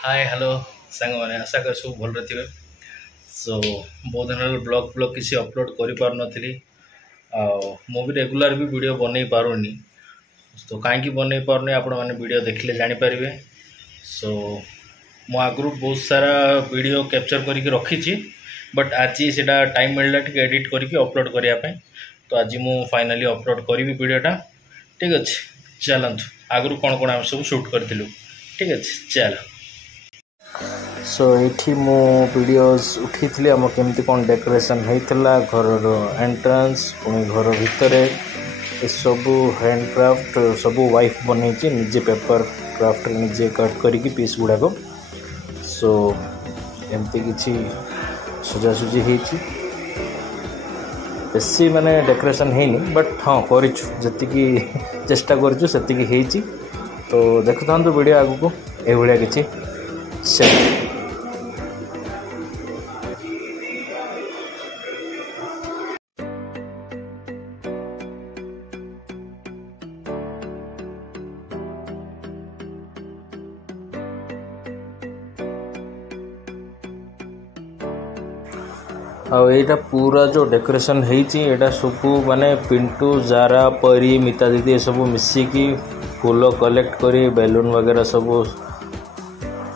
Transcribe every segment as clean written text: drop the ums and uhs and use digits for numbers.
Hi hello सांग मैंने आशा कर सब भल थे। सो बहुत दिन ब्लॉग ब्लॉग किसी अपलोड कर पार नी मु भी रेगुलर भी वीडियो बन पारुनी। तो कहीं बन पारे आपण मैंने वीडियो देखले जानीपारे। सो मु आगु बहुत सारा वीडियो कैप्चर करके रखी बट आज से टाइम मिलला टे एडिट करके अपलोड करने। तो आज मु फाइनाली अपलोड करी वीडियोटा। ठीक अच्छे चलतु आगु कौन कौन आम सब शूट करूँ। ठीक अच्छे चल। सो ये मु वीडियोस उठी थी आम केमती कौन डेकोरेशन होता घर एंट्रांस पुणी घर भितर सबू हैंडक्राफ्ट सबू वाइफ बन निजे पेपर क्राफ्ट निजे कट करके पीस गुड़ाक। सो एमती किसी सजासुजी होती बेसी माने डेकोरेशन है बट हाँ कर चेष्टा कर। तो देखु था वीडियो आगु को ये किसी से आईटा पूरा जो डेकोरेशन होता सब माने पिंटू जारा परी मिता दीदी सब मिसिकी फूल कलेक्ट करी बैलून वगैरह सब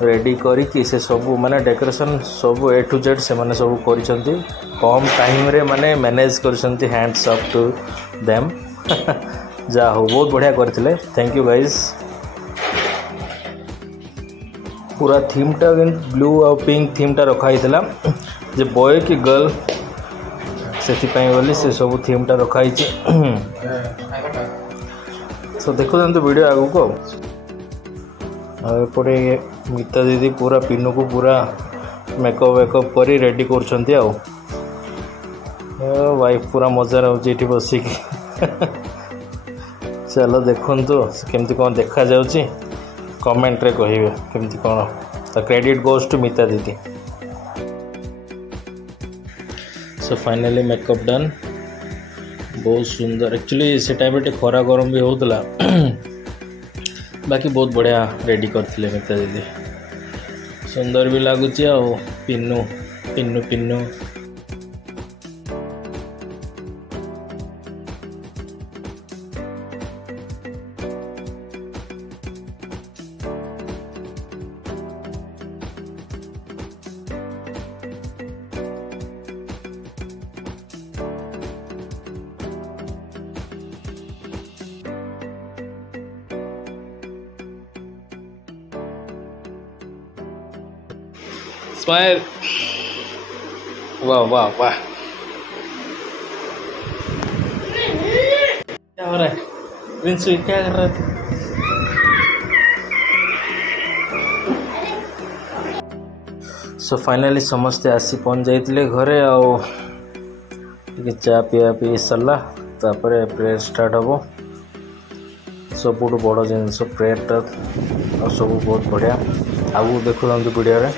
रेडी करी से सब माने डेकोरेशन सब ए टू जेड से माने सब करिसंती कम टाइम रे माने मैनेज करिसंती। हैंड्स अप टू देम जा हो बहुत बढ़िया करथिले। Thank you guys. पूरा थीम टा ब्लू और पिंक थीम टा रखा हितला जे बॉय की गर्ल से सब थीम टा रखाई। सो देखो वीडियो आगु को एपटे गीता दीदी पूरा पिनू को पूरा मेकअप वेकअप करी रेडी कर वाइफ पूरा मजा रोचे बसिकी। चलो देखु केमती कौन देखा जाउची कमेंट रे कहिबे केमती कौन। द क्रेडिट गोज टू मिता दीदी। सो फाइनली मेकअप डन बहुत सुंदर। एक्चुअली से टाइम खरा गरम भी होता बाकी बहुत बढ़िया रेडी करते मिता दीदी। सुंदर भी लगुच पिन्नू पिन्नू पिन्नू स्माइल। वाह वाह वाह क्या हो रहा है रिंसू क्या कर रहा था। सो फाइनली समस्ते आसी पहुंच जाइए घरे आओ चा पिया पी सरला तापर प्रेयर स्टार्ट हम सब बड़ जिन प्रेयरटा और सब बहुत बढ़िया आगू देखु वीडियो रे।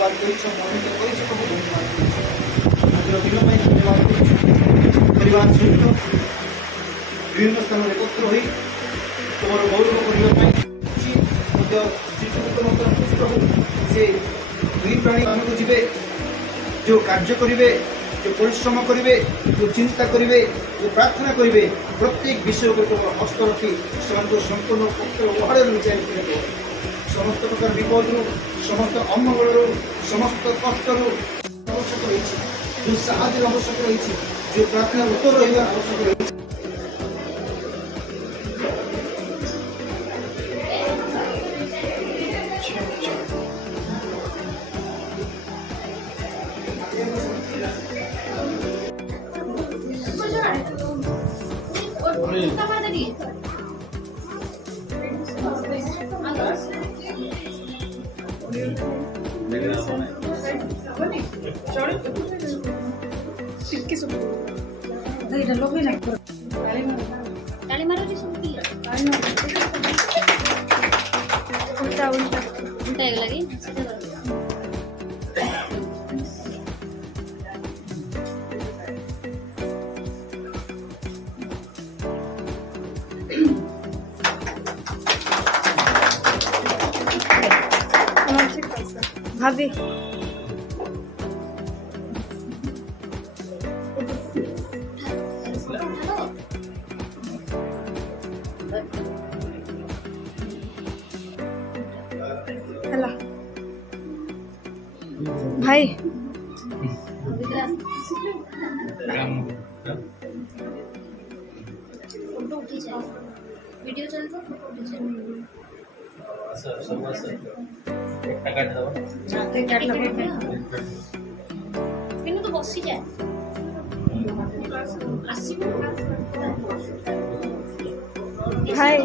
धन्यवाद परिवार सहित विभिन्न स्थान में एकत्र हो तुम गौरव करने दुई प्राणी आमको जी जो कार्य करेंगे जो परिश्रम करेंगे जो चिंता करेंगे जो प्रार्थना करेंगे प्रत्येक विषय पर हस्त रखी से संपूर्ण पक्ष ओहाड़ विचार समस्त प्रकार विपद समस्त अमंगल समस्त कष्ट आवश्यक रही जो साहय आवश्यक रही जो प्रार्थना उत्तर रहा आवश्यक रही भाभी हेला भाई फोटो उठी जाए वीडियो चलता फोटो उठी जाए तो बसी जाए हाय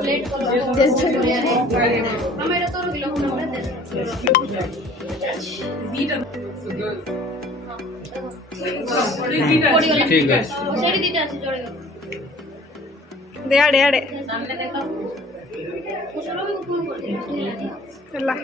लेट करो हमारा तो रुक लो ठीक है सेडी दीटा আছে জড়ে दे आड़े आड़े सामने देखो उसरो भी फोन कर दे हेला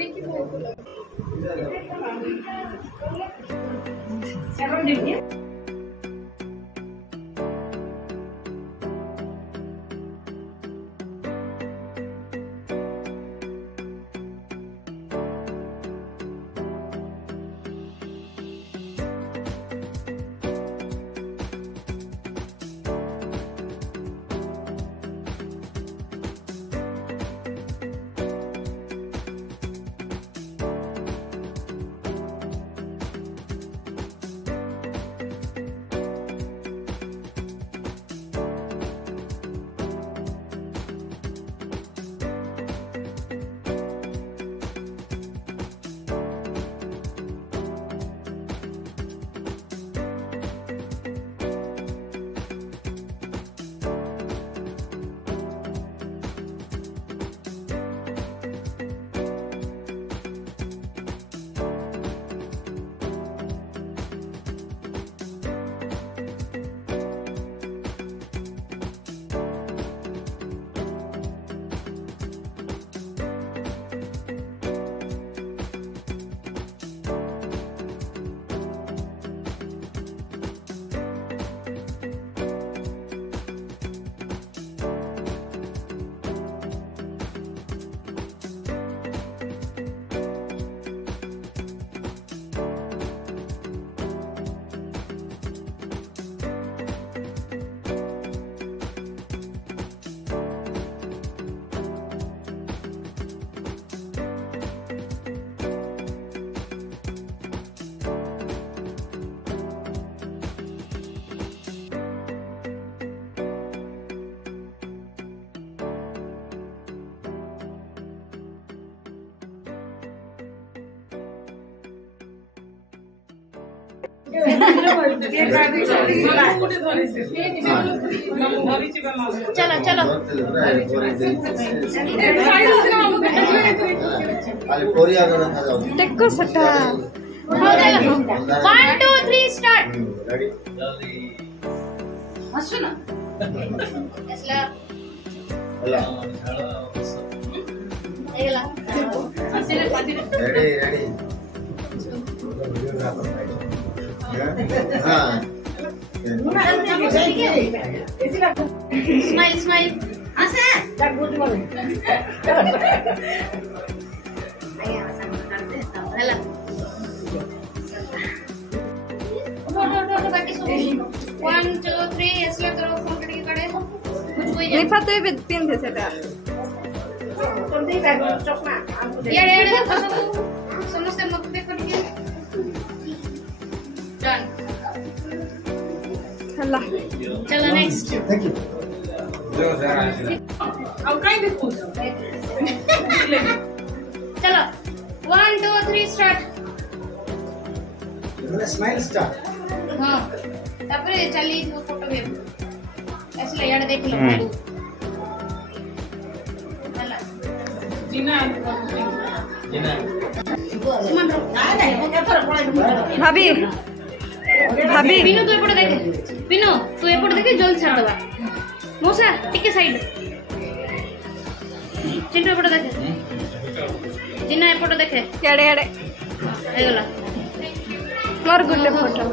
चलो चलो टेको सटा 1 2 3 स्टार्ट हंसो ना ऐसा स्माइल स्माइल हंसे हेला बाकी सब 1 2 3 ऐसा करो फोन करके काढे कुछ कोई निफा तो ये पिन थे सेटा यार यार देखो समझते मत देखो ठीक डन हला चलो नेक्स्ट थैंक यू चलो 1 2 3 स्टार्ट स्माइल स्टार हाँ तापर चली वो फोटो भी ऐसे यार देख लो हला भाभी भाभी बिनु तू एपटे देख बिनु तू एपटे देख जल्दी छाड़ दबा मौसा टिके साइड चिंटू एपटे देख जिना एपटे देखे एड़े एड़े हेगला मोर गुल्ले फोटो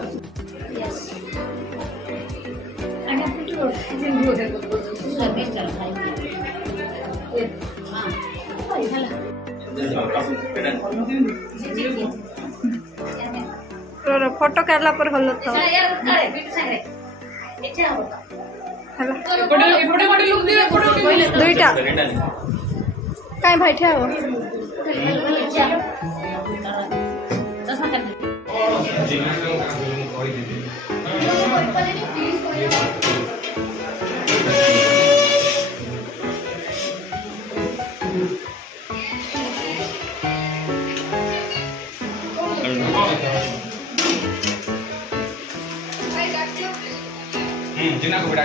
फोटो काढला पर हल्लो था हला दुईटा काय भाई ठेव जिना को बिड़ा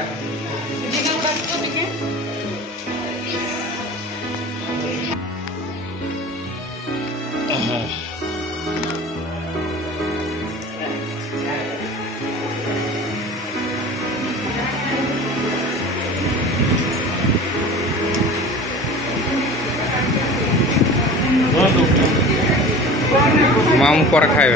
मामू पर खाए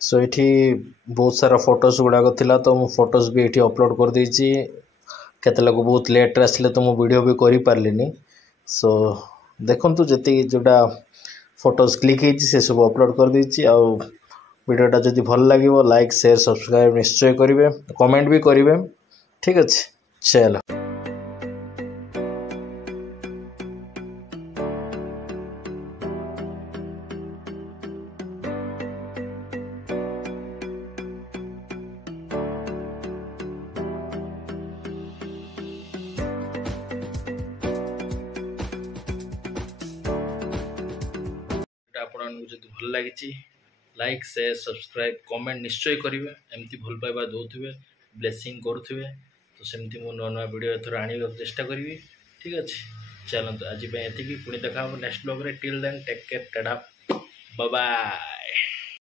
सो ये बहुत सारा फोटोज गुड़ाक थिला तो मु फोटोज भी ये अपलोड कर देछि केते लोग बहुत लेट आसले तो मु वीडियो भी करि पारलिनी सो देखंतु जति जोटा फोटोज क्लिक होती से सब अपलोड कर देछि आ वीडियोटा जदि भल लागिवो लाइक शेयर सब्सक्राइब निश्चय करिवे कमेंट भी करिवे ठीक अछि चलो जदि भल लगी लाइक शेयर सब्सक्राइब कमेंट निश्चय करेंगे एमती भल पाइबा दौथे ब्लेसिंग करुवे तो सेमती मु नुआ वीडियो एथर आने चेष्टा करी ठीक अच्छे चलते आज ये पुणी देखा नेक्स्ट ब्लॉग रे till then take care tata bye bye.